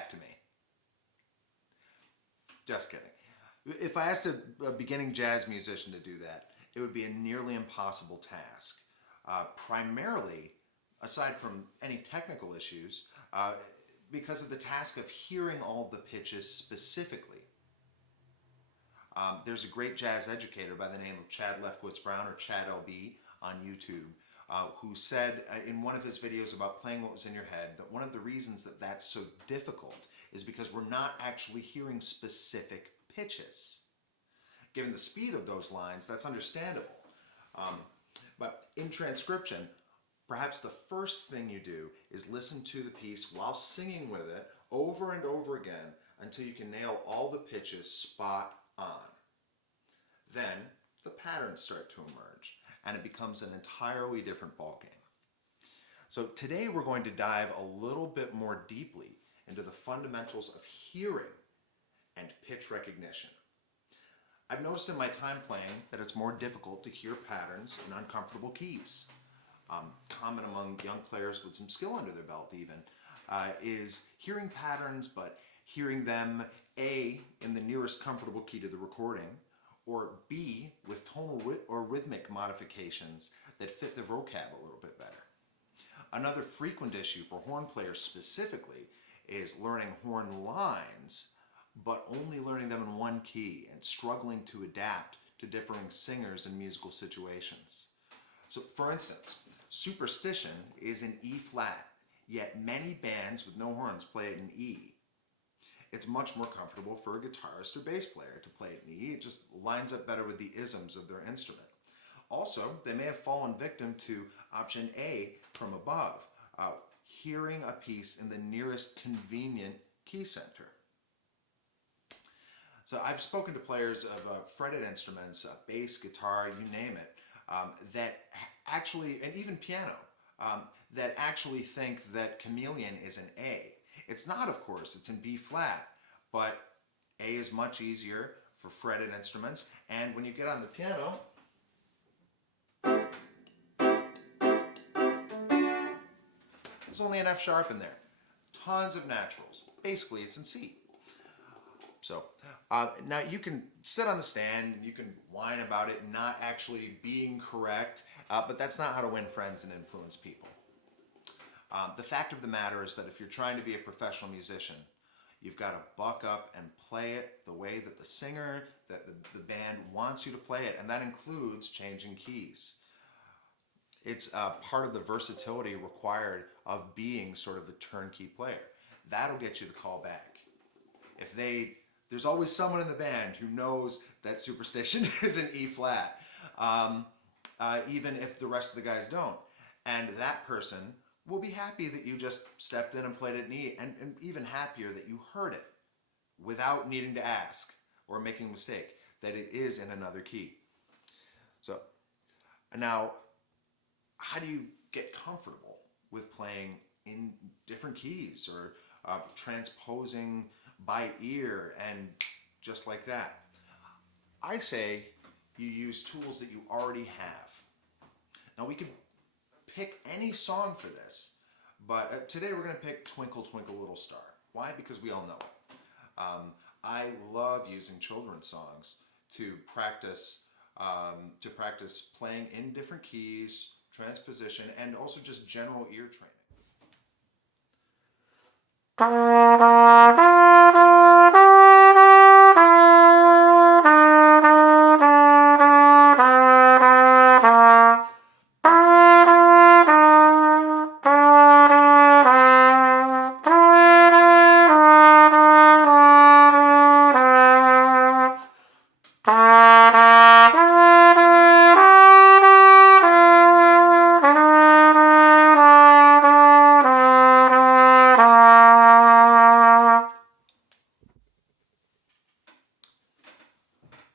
back to me. Just kidding. If I asked a beginning jazz musician to do that, it would be a nearly impossible task. Primarily, aside from any technical issues, because of the task of hearing all the pitches specifically. There's a great jazz educator by the name of Chad Lefkowitz Brown, or Chad LB, on YouTube, who said in one of his videos about playing what was in your head that one of the reasons that that's so difficult is because we're not actually hearing specific pitches. Given the speed of those lines, that's understandable. But in transcription, perhaps the first thing you do is listen to the piece while singing with it over and over again until you can nail all the pitches spot on. Then the patterns start to emerge and it becomes an entirely different ballgame. So today we're going to dive a little bit more deeply into the fundamentals of hearing and pitch recognition. I've noticed in my time playing that it's more difficult to hear patterns in uncomfortable keys. Common among young players with some skill under their belt even, is hearing patterns but hearing them A, in the nearest comfortable key to the recording, or B, with tonal or rhythmic modifications that fit the vocab a little bit better. Another frequent issue for horn players specifically is learning horn lines but only learning them in one key and struggling to adapt to differing singers in musical situations. So for instance, Superstition is in E flat, yet many bands with no horns play it in E. It's much more comfortable for a guitarist or bass player to play it in E. It just lines up better with the isms of their instrument. Also, they may have fallen victim to option A from above, hearing a piece in the nearest convenient key center. So I've spoken to players of fretted instruments, bass, guitar, you name it, that actually, and even piano, that actually think that Chameleon is an A. It's not, of course, it's in B flat, but A is much easier for fretted instruments, and when you get on the piano, there's only an F sharp in there. Tons of naturals. Basically, it's in C. So now you can sit on the stand and you can whine about it not actually being correct, but that's not how to win friends and influence people. The fact of the matter is that if you're trying to be a professional musician, you've got to buck up and play it the way that the singer, that the band wants you to play it, and that includes changing keys. It's part of the versatility required of being sort of a turnkey player. That'll get you the call back. There's always someone in the band who knows that Superstition is an E flat, even if the rest of the guys don't. And that person will be happy that you just stepped in and played it in E, and even happier that you heard it without needing to ask or making a mistake, that it is in another key. So now, how do you get comfortable with playing in different keys or transposing by ear and just like that? I say you use tools that you already have. Now we could pick any song for this, but today we're going to pick Twinkle, Twinkle, Little Star. Why? Because we all know it. I love using children's songs to practice playing in different keys, transposition, and also just general ear training.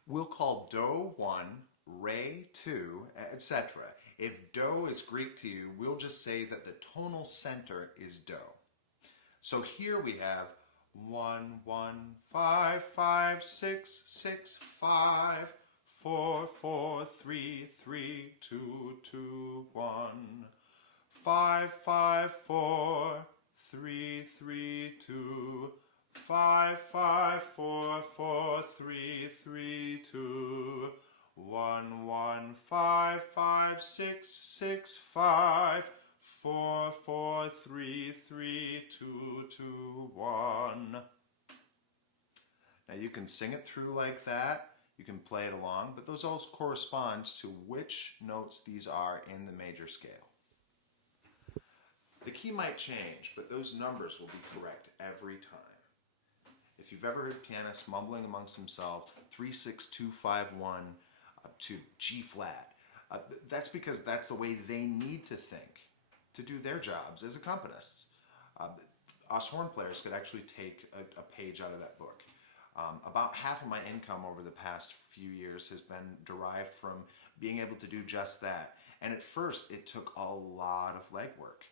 We'll call Do 1, Re 2, etc. If Do is Greek to you, we'll just say that the tonal center is Do. So here we have 1, 1, 5, 5, 6, 6, 5, 4, 4, 3, 3, 2, 2, 1, 5, 5, 4, 3, 3, 2, 5 5 4 4 3 3 2 1 1 5 5 6 6 5 4 4 3 3 2 2 1. Now you can sing it through like that. You can play it along, but those all correspond to which notes these are in the major scale. The key might change, but those numbers will be correct every time. If you've ever heard pianists mumbling amongst themselves 3 6 2 5 1 to G flat, that's because that's the way they need to think to do their jobs as accompanists. Us horn players could actually take a page out of that book. About half of my income over the past few years has been derived from being able to do just that. And at first, it took a lot of legwork.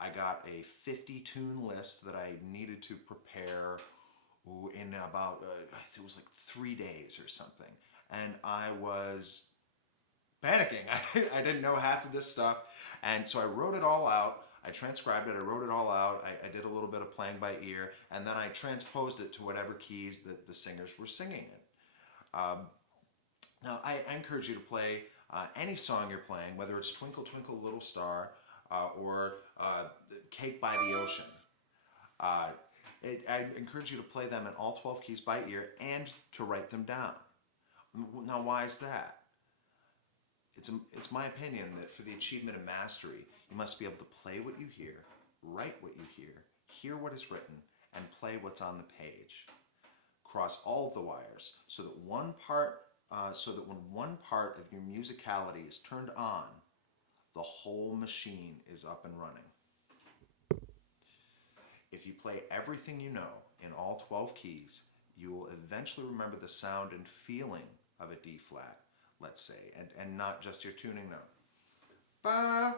I got a 50 tune list that I needed to prepare in about, it was like 3 days or something. And I was panicking. I didn't know half of this stuff. And so I wrote it all out. I transcribed it, I wrote it all out, I did a little bit of playing by ear, and then I transposed it to whatever keys that the singers were singing in. Now, I encourage you to play any song you're playing, whether it's Twinkle, Twinkle, Little Star, or Cake by the Ocean. I encourage you to play them in all 12 keys by ear and to write them down. Now, why is that? It's my opinion that for the achievement of mastery, you must be able to play what you hear, write what you hear what is written, and play what's on the page. Cross all of the wires so that when one part of your musicality is turned on, the whole machine is up and running. If you play everything you know in all 12 keys, you will eventually remember the sound and feeling of a D flat, let's say, and not just your tuning note. Ba.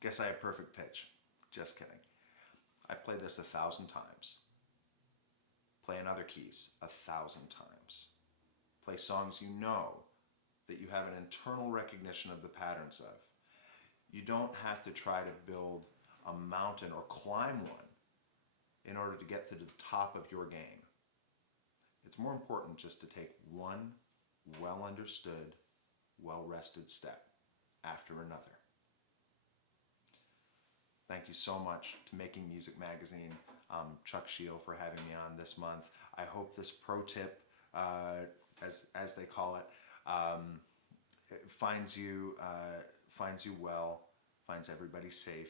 Guess I have perfect pitch. Just kidding. I've played this 1,000 times. Play in other keys 1,000 times. Play songs you know that you have an internal recognition of the patterns of. You don't have to try to build a mountain or climb one in order to get to the top of your game. It's more important just to take one well-understood, well-rested step after another. Thank you so much to Making Music Magazine, Chuck Shield, for having me on this month. I hope this pro tip, as they call it, finds you well, finds everybody safe,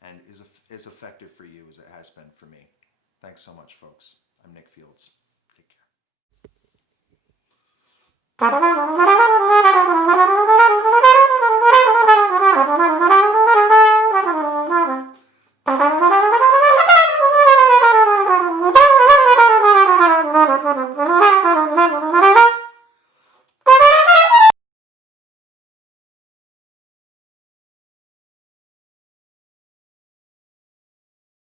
and is as effective for you as it has been for me. Thanks so much, folks. I'm Nick Fields. Take care.